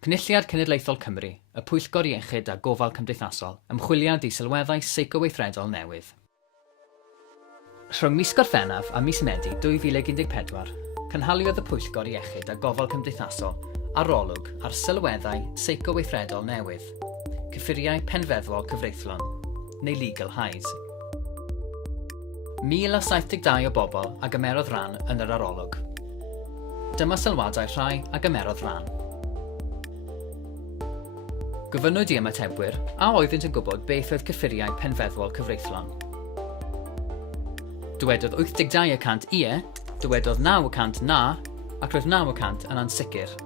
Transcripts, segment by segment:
Cynulliad Cenedlaethol Cymru, y Pwyllgor Iechyd a Gofal Cymdeithasol, ymchwiliad i sylweddau seicoweithredol newydd. Rhwng mis Gorffennaf a mis Medi 2014, cynhaliodd y Pwyllgor Iechyd a Gofal Cymdeithasol arolwg ar sylweddau seicoweithredol newydd, cyffuriau penfeddwol cyfreithlon, neu legal highs. 1,072 o bobl a gymerodd ran yn yr arolwg. Dyma sylwadau rhai a gymerodd ran. Gofynnwyd i ymatebwyr a oeddynt yn gwybod beth oedd cyffuriau penfeddwol cyfreithlon. Dywedodd 82% ie, dywedodd 9% na, ac roedd 9% yn ansicr.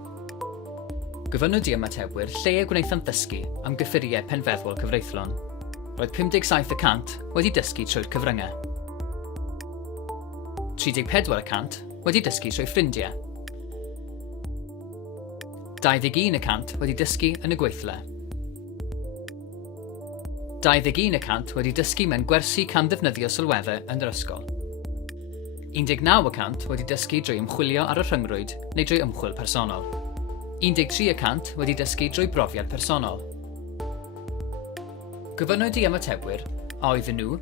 Gofynnwyd i ymatebwyr lle y gwneithant ddysgu am gyffuriau penfeddwol cyfreithlon. Roedd 57% wedi dysgu trwy'r cyfryngau. 34% wedi dysgu trwy ffrindiau. 21% wedi dysgu yn y gweithle. 21% wedi dysgu mewn gwersi can ddefnyddio sylweddau yn yr ysgol. 19% wedi dysgu drwy ymchwilio ar y rhyngrwyd neu drwy ymchwil personol. 13% wedi dysgu drwy brofiad personol. Gofynnwyd i ymatebwyr a oedden nhw,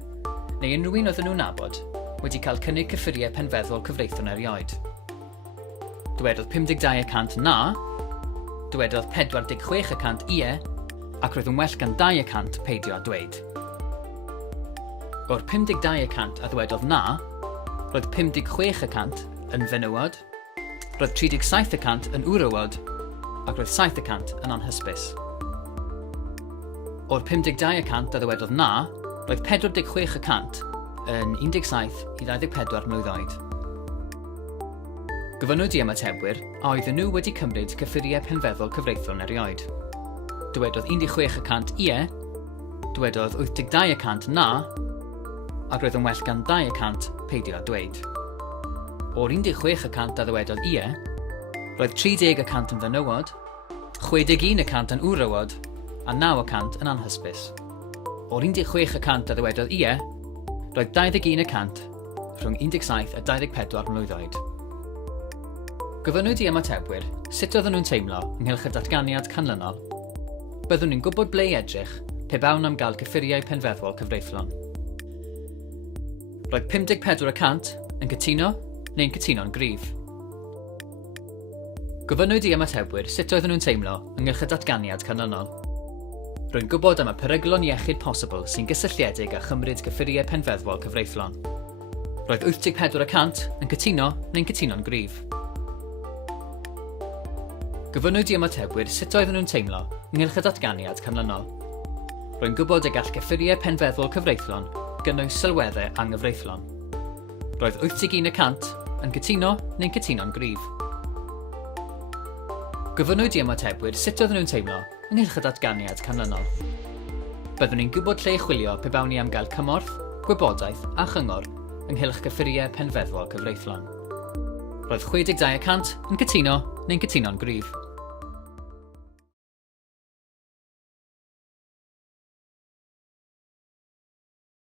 neu unrhyw un oedden nhw'n nabod, wedi cael cynnig cyffuriau penfeddwol cyfreithlon erioed. Dywedodd 52% na, dywedodd 46% ie, ac roedd yn well gan 2% peidio â dweud. O'r 52% a ddwedodd na, roedd 56% yn fenywod, roedd 37% yn wrywod, ac roedd 7% yn anhysbys. O'r 52% a ddwedodd na, roedd 46% yn 17 i 24 mlwydd oed. Gofynnwyd i ymatebwyr a oedden nhw wedi cymryd cyffuriau penfeddwol cyfreithlon erioed. Dywedodd 16% ie, dywedodd 82% na, ac roedd yn well gan 2% peidio â dweud. O'r 16% a ddwedodd ie, roedd 30% yn fenywod, 61% yn wrywod, a 9% yn anhysbys. O'r 16% a ddwedodd ie, roedd 21% rhwng 17 a 24 mlwydd oed. Gofynnwyd i ymatebwyr sut oedden nhw'n teimlo ynghylch y datganiad canlynol. Byddwn ni'n gwybod ble i edrych pe bawn am gael cyffuriau penfeddwol cyfreithlon. Roedd 54% yn cytuno neu'n cytuno'n gryf. Gofynnwyd i ymatebwyr sut oedden nhw'n teimlo ynghylch y datganiad canlynol. Rwy'n gwybod am y peryglon iechyd posibl sy'n gysylltiedig â chymryd cyffuriau penfeddwol cyfreithlon. Roedd 84% yn cytuno neu'n cytuno'n gryf. Gofynnwyd i ymatebwyr sut oedden nhw'n teimlo ynghylch y datganiad canlynol. Rwy'n gwybod y gall cyffuriau penfeddwol cyfreithlon gynnwys sylweddau anghyfreithlon. Roedd 81% yn cytuno neu'n cytuno'n gryf. Gofynnwyd i ymatebwyr sut oedden nhw'n teimlo ynghylch y datganiad canlynol. Byddwn ni'n gwybod lle i chwilio pe bawn ni am gael cymorth, gwybodaeth a chyngor ynghylch cyffuriau penfeddwol cyfreithlon. Roedd 62% yn cytuno neu'n cytuno'n gryf.